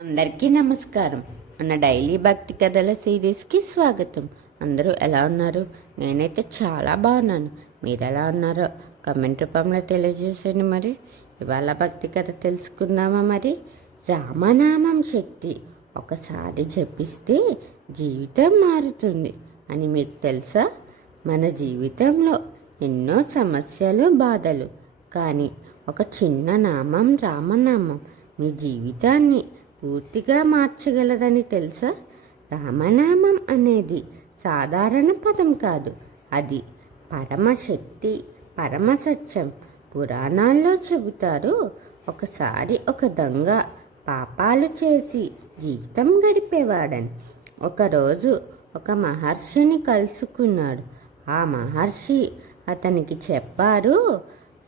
అందరికీ నమస్కారం. మన డైలీ భక్తి కథల సిరీస్కి స్వాగతం. అందరూ ఎలా ఉన్నారు? నేనైతే చాలా బాగున్నాను. మీరు ఎలా ఉన్నారో కమెంట్ రూపంలో తెలియజేసండి. మరి ఇవాళ భక్తి కథ తెలుసుకుందామా? మరి రామనామం శక్తి ఒకసారి జపిస్తే జీవితం మారుతుంది అని మీకు తెలుసా? మన జీవితంలో ఎన్నో సమస్యలు, బాధలు, కానీ ఒక చిన్న నామం, రామనామం మీ జీవితాన్ని పూర్తిగా మార్చగలదని తెలుసా? రామనామం అనేది సాధారణ పదం కాదు, అది పరమశక్తి, పరమసత్యం. పురాణాల్లో చెబుతారు, ఒకసారి ఒక దొంగ పాపాలు చేసి జీవితం గడిపేవాడని. ఒకరోజు ఒక మహర్షిని కలుసుకున్నాడు. ఆ మహర్షి అతనికి చెప్పారు,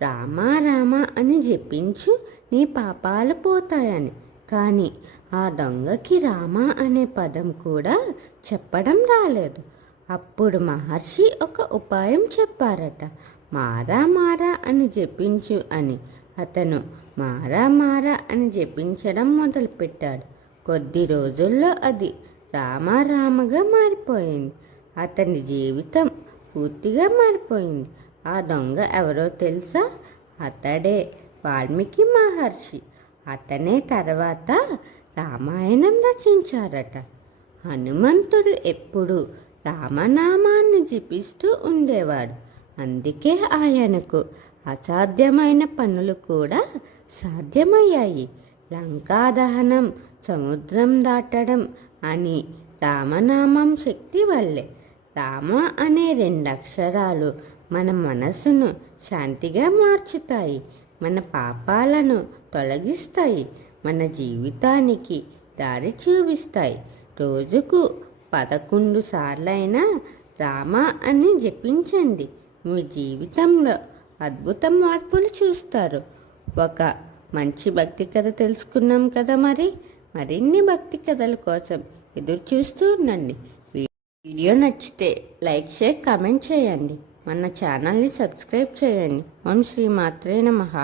రామా రామ అని జపించు, నీ పాపాలు పోతాయని. కానీ ఆ దొంగకి రామ అనే పదం కూడా చెప్పడం రాలేదు. అప్పుడు మహర్షి ఒక ఉపాయం చెప్పారట. మారా మారా అని జపించు అని. అతను మారా మారా అని జపించడం మొదలుపెట్టాడు. కొద్ది రోజుల్లో అది రామారామగా మారిపోయింది. అతని జీవితం పూర్తిగా మారిపోయింది. ఆ దొంగ ఎవరో తెలుసా? అతడే వాల్మీకి మహర్షి. అతనే తర్వాత రామాయణం రచించారట. హనుమంతుడు ఎప్పుడు రామనామాన్ని జపిస్తూ ఉండేవాడు. అందుకే ఆయనకు అసాధ్యమైన పనులు కూడా సాధ్యమయ్యాయి. లంకా దహనం, సముద్రం దాటడం అని రామనామం శక్తి వల్లే. రామ అనే 2 అక్షరాలు మన మనసును శాంతిగా మార్చుతాయి, మన పాపాలను తొలగిస్తాయి, మన జీవితానికి దారి చూపిస్తాయి. రోజుకు 11 సార్లైనా రామ అని జపించండి. మీ జీవితంలో అద్భుత మార్పులు చూస్తారు. ఒక మంచి భక్తి కథ తెలుసుకున్నాం కదా. మరిన్ని భక్తి కథల కోసం ఎదురు చూస్తూ ఉండండి. వీడియో నచ్చితే లైక్, షేర్, కామెంట్ చేయండి. మన ఛానల్ని సబ్స్క్రైబ్ చేయండి. ఓం శ్రీ మాత్రే నమః.